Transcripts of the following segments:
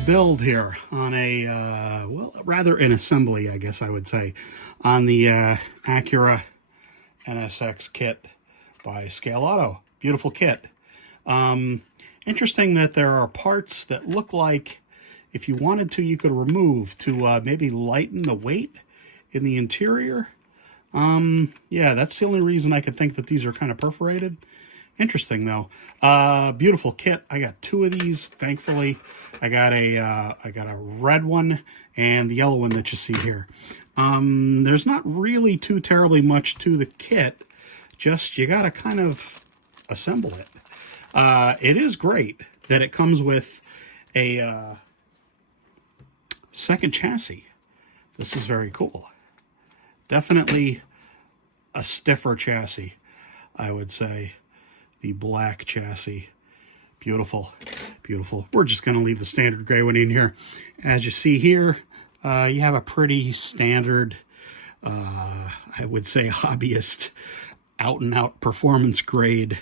a build here on a, well, rather an assembly, I guess I would say, on the Acura NSX kit by Scaleauto. Beautiful kit. Interesting that there are parts that look like if you wanted to, you could remove to maybe lighten the weight in the interior. Yeah, that's the only reason I could think that these are kind of perforated. Interesting though. Beautiful kit. I got two of these, thankfully. I got a red one and the yellow one that you see here. There's not really too terribly much to the kit. Just you gotta kind of assemble it. It is great that it comes with a second chassis. This is very cool. Definitely a stiffer chassis, I would say. The black chassis. Beautiful, beautiful. We're just going to leave the standard gray one in here. As you see here, you have a pretty standard, I would say hobbyist, out-and-out performance grade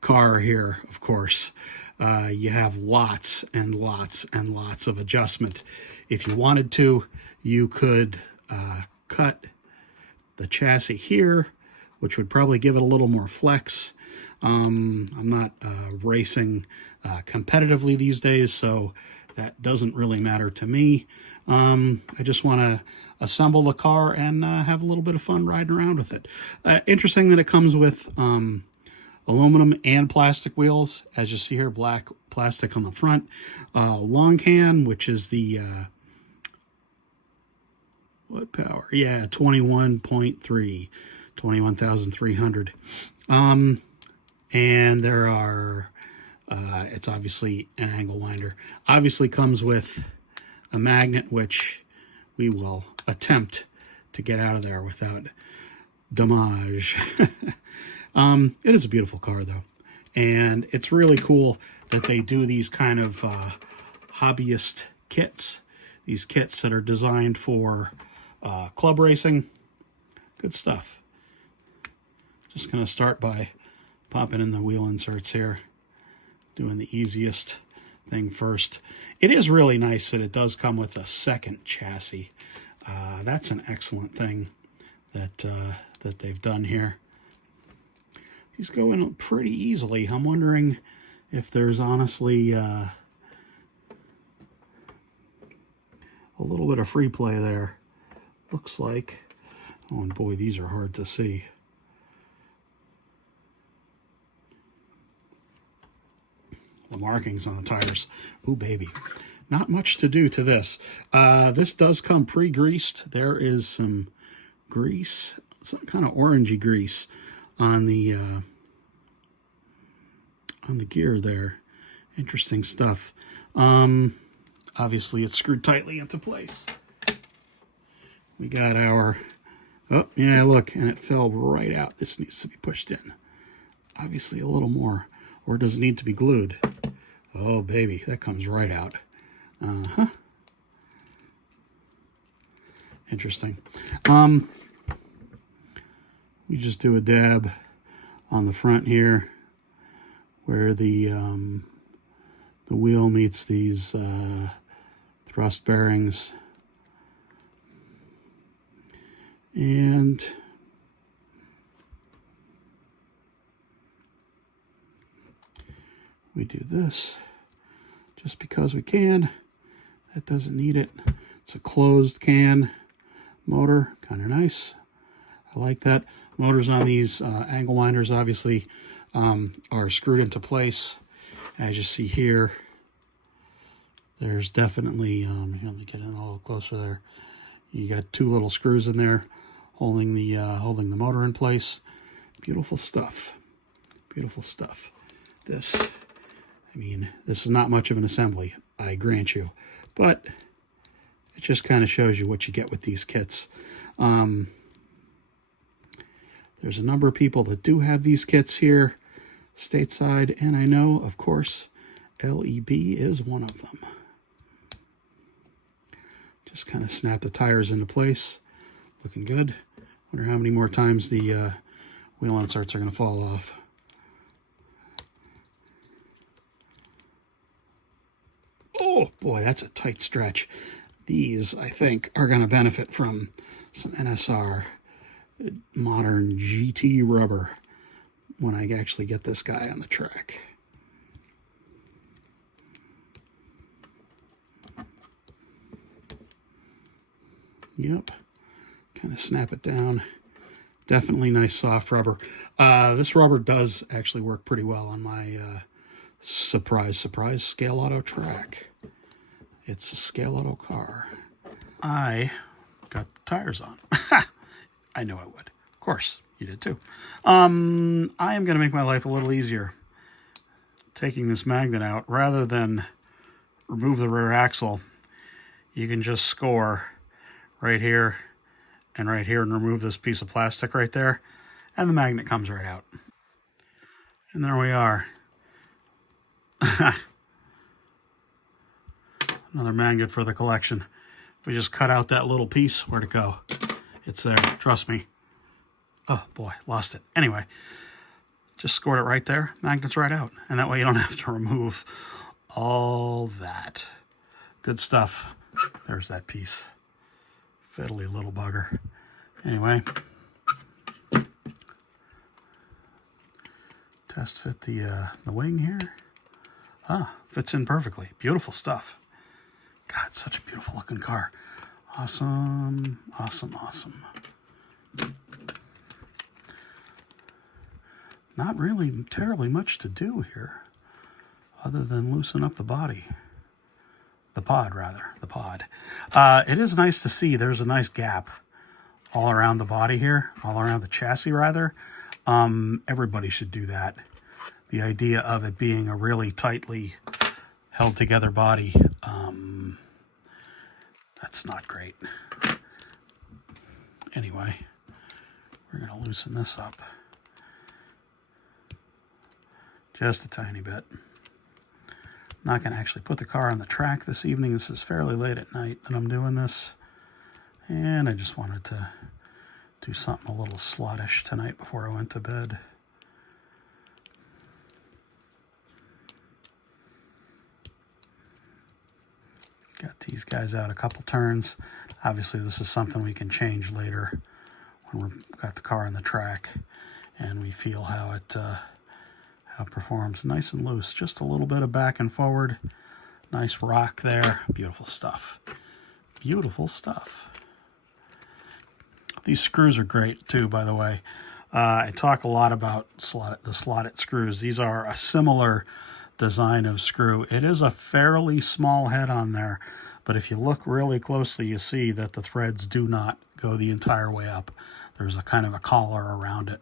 car here, of course. You have lots and lots and lots of adjustment. If you wanted to, you could cut the chassis here, which would probably give it a little more flex. I'm not racing competitively these days, so that doesn't really matter to me. I just want to assemble the car and have a little bit of fun riding around with it. Interesting that it comes with aluminum and plastic wheels. As you see here, black plastic on the front. Long can, which is the what power? Yeah, 21.3, 21,300. And there are, it's obviously an angle winder. Obviously comes with a magnet, which we will attempt to get out of there without damage. It is a beautiful car, though. And it's really cool that they do these kind of hobbyist kits. These kits that are designed for club racing. Good stuff. Just going to start by popping in the wheel inserts here. Doing the easiest thing first. It is really nice that it does come with a second chassis. That's an excellent thing that that they've done here. These go in pretty easily. I'm wondering if there's honestly a little bit of free play there. Looks like. Oh, and boy, these are hard to see. The markings on the tires. Ooh, baby. Not much to do to this. This does come pre-greased. There is some grease, some kind of orangey grease on the gear there. Interesting stuff. Obviously, it's screwed tightly into place. We got our... Oh, yeah, look, and it fell right out. This needs to be pushed in. Obviously, a little more. Or does it need to be glued? Oh, baby, that comes right out. Uh-huh. Interesting. We just do a dab on the front here where the wheel meets these thrust bearings. And we do this just because we can. That doesn't need it. It's a closed can motor, kind of nice. I like that. Motors on these angle winders obviously are screwed into place. As you see here, there's definitely, let me get in a little closer there. You got two little screws in there holding the motor in place. Beautiful stuff. Beautiful stuff. This, I mean, this is not much of an assembly, I grant you, but it just kind of shows you what you get with these kits. There's a number of people that do have these kits here stateside, and I know, of course, LEB is one of them. Just kind of snap the tires into place. Looking good. Wonder how many more times the wheel inserts are going to fall off. Oh boy, that's a tight stretch. These, I think, are going to benefit from some NSR modern GT rubber when I actually get this guy on the track. Yep, kind of snap it down. Definitely nice soft rubber. This rubber does actually work pretty well on my surprise Scaleauto track. It's a Scaleauto car. I got the tires on. I know I would. Of course, you did too. I am going to make my life a little easier. Taking this magnet out, rather than remove the rear axle, you can just score right here and right here and remove this piece of plastic right there, and the magnet comes right out. And there we are. Another magnet for the collection. We just cut out that little piece. Where'd it go? It's there, trust me. Oh boy, lost it. Anyway, just scored it right there. Magnet's right out. And that way you don't have to remove all that. Good stuff. There's that piece. Fiddly little bugger. Anyway, test fit the wing here. Ah, fits in perfectly. Beautiful stuff. God, such a beautiful looking car. Awesome, awesome, awesome. Not really terribly much to do here other than loosen up the body. The pod, rather. The pod. It is nice to see there's a nice gap all around the body here, all around the chassis, rather. Everybody should do that. The idea of it being a really tightly held together body, that's not great. Anyway, we're going to loosen this up just a tiny bit. I'm not going to actually put the car on the track this evening. This is fairly late at night that I'm doing this. And I just wanted to do something a little slottish tonight before I went to bed. Got these guys out a couple turns. Obviously, this is something we can change later when we've got the car on the track and we feel how it performs. Nice and loose. Just a little bit of back and forward. Nice rock there. Beautiful stuff. Beautiful stuff. These screws are great too, by the way. I talk a lot about the slotted screws. These are a similar design of screw. It is a fairly small head on there, but if you look really closely, you see that the threads do not go the entire way up. There's a kind of a collar around it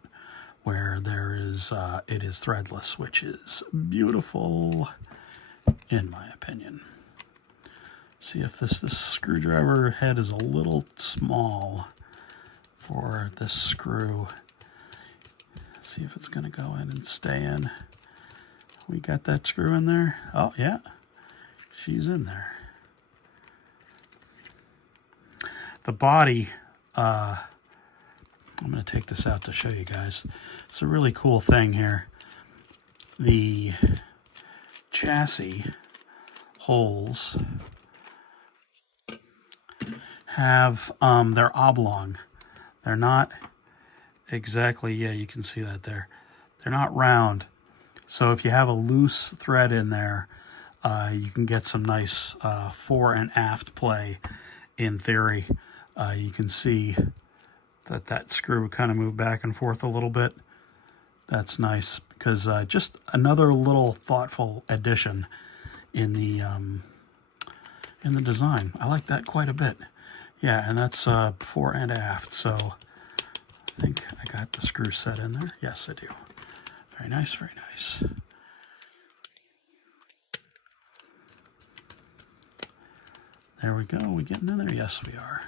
where there is it is threadless, which is beautiful in my opinion. See if this screwdriver head is a little small for this screw. See if it's going to go in and stay in. We got that screw in there. Oh, yeah. She's in there. The body, I'm going to take this out to show you guys. It's a really cool thing here. The chassis holes have, they're oblong. They're not exactly, yeah, you can see that there. They're not round. So if you have a loose thread in there, you can get some nice fore and aft play in theory. You can see that screw would kind of move back and forth a little bit. That's nice because just another little thoughtful addition in the design. I like that quite a bit. Yeah, and that's fore and aft. So I think I got the screw set in there. Yes, I do. Very nice, very nice. There we go. Are we getting in there? Yes, we are.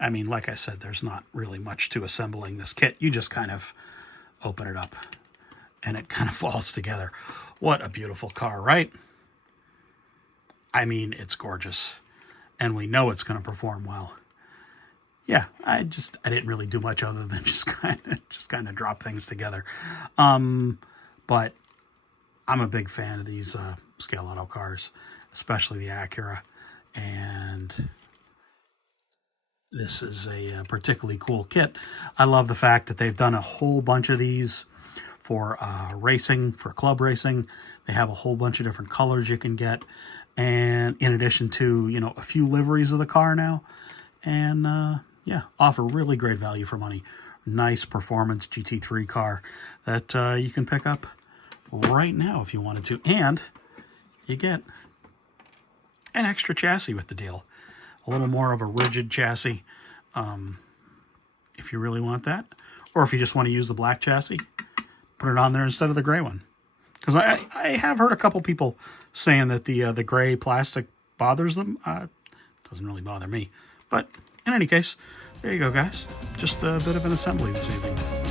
I mean, like I said, there's not really much to assembling this kit. You just kind of open it up and it kind of falls together. What a beautiful car, right? I mean, it's gorgeous. And we know it's going to perform well. Yeah, I didn't really do much other than just kind of drop things together. But I'm a big fan of these Scaleauto cars, especially the Acura, and this is a particularly cool kit. I love the fact that they've done a whole bunch of these for racing, for club racing. They have a whole bunch of different colors you can get, and in addition to, you know, a few liveries of the car now, and yeah, offer really great value for money. Nice performance GT3 car that you can pick up right now if you wanted to, and you get an extra chassis with the deal. A little more of a rigid chassis if you really want that, or if you just want to use the black chassis, put it on there instead of the gray one. Because I have heard a couple people saying that the gray plastic bothers them. Doesn't really bother me. But in any case, there you go, guys. Just a bit of an assembly this evening.